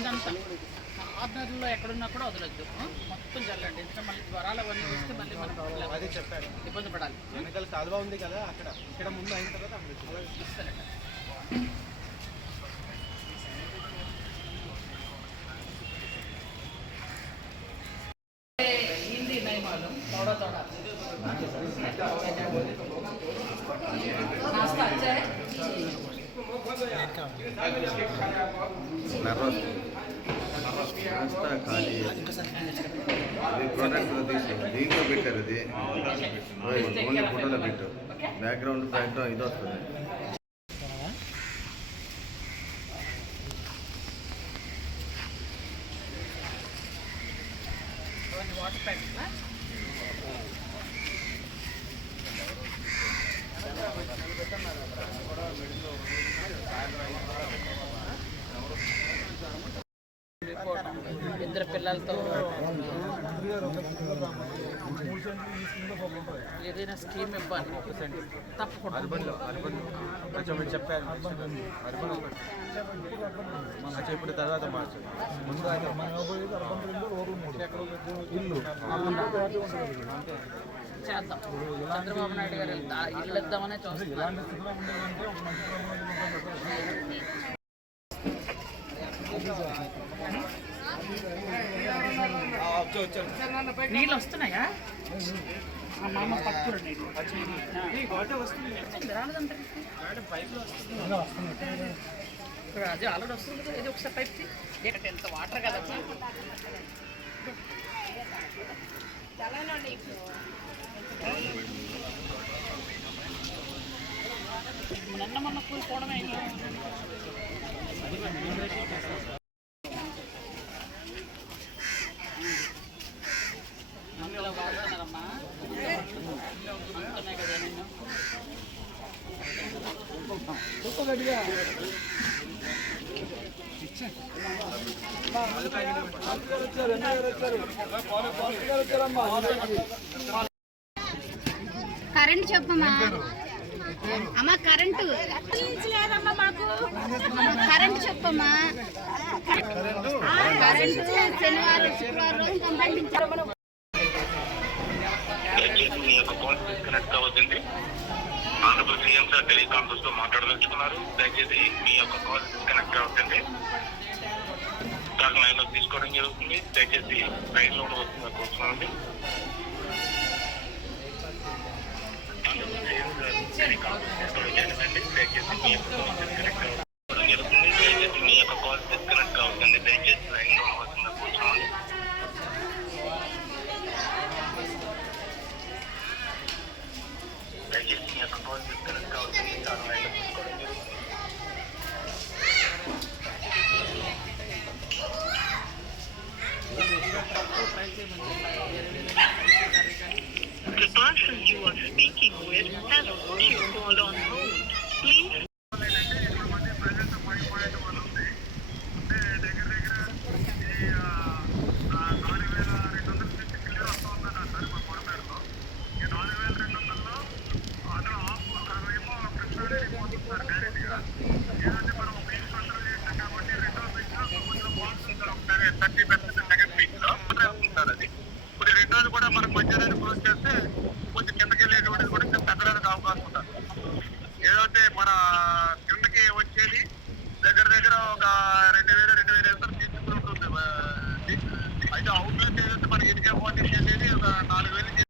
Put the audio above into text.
కిందంతా కార్నర్లో ఎక్కడున్నా కూడా వదలొద్దు ఆ? మొత్తం చల్లండి ఎందుకంటే మళ్ళీ జ్వరాలు అవన్నీ వస్తే మళ్ళీ మనం అది చెప్పాడు ఇబ్బంది పడాలి వెనకాల కాలువ ఉంది కదా అక్కడ ఇక్కడ ముందు అయిన తర్వాత అక్కడ ఇస్తారట हिंदी नहीं मालूम थोड़ा थोड़ा नाश्ता अच्छा है నర్వస్ అంతా ఖాళీ అది ప్రోడక్ట్ తీసి దీంట్లో పెట్టారు అది. ఓన్లీ ఫోటోలో పెట్టు. బ్యాక్గ్రౌండ్ బ్యాక్గ్రౌండ్ ఇది వస్తుంది. వాటర్ ప్యాకెట్ ఇద్దరు పిల్లలతో. ఏదైనా స్కీమ్ ఇవ్వాలి. తప్పకుండా. చెప్పారు. తర్వాత ముందు ఇల్లు. చేద్దాం. చంద్రబాబు నాయుడు గారు ఇల్లు ఇద్దామనే నీళ్ళు వస్తున్నాయా? ఆ మామ నీళ్ళు ఆల్రెడీ వస్తుంది. కదా ఇది ఒకసారి పైప్ తీ. ఇక్కడ ఎంత వాటర్ కదా నిన్న మొన్న కూలిపోవడమే అందులో కరెంట్ చెప్పమ్మా. అమ్మ కరెంటు. కరెంట్ చెప్పమ్మా. కరెంటు శనివారం శుక్రవారం పంపించారు దయచేసి మీ యొక్క కాల్ డిస్కనెక్ట్ అవ్వద్దండి ఆంధ్రప్రదేశ్ సీఎం సార్ టెలికాన్ఫరెన్స్లో మాట్లాడదలుచుకున్నారు. దయచేసి మీ యొక్క కాల్ డిస్కనెక్ట్ అవ్వద్దండి లైన్లో తీసుకోవడం జరుగుతుంది. దయచేసి లైన్లో సీఎం సార్ టెలికాన్ఫరెన్స్ తీసుకోవడం జరిగిందండి దయచేసి మీ యొక్క The person you are speaking with has put your call on hold. ఒక రెండు వేలు రెండు వేలు ఎంత తీసుకుంటుంది అయితే అవుట్లెట్ ఏదైతే మనకి ఇటుక క్వాంటిటీ అనేది ఒక నాలుగు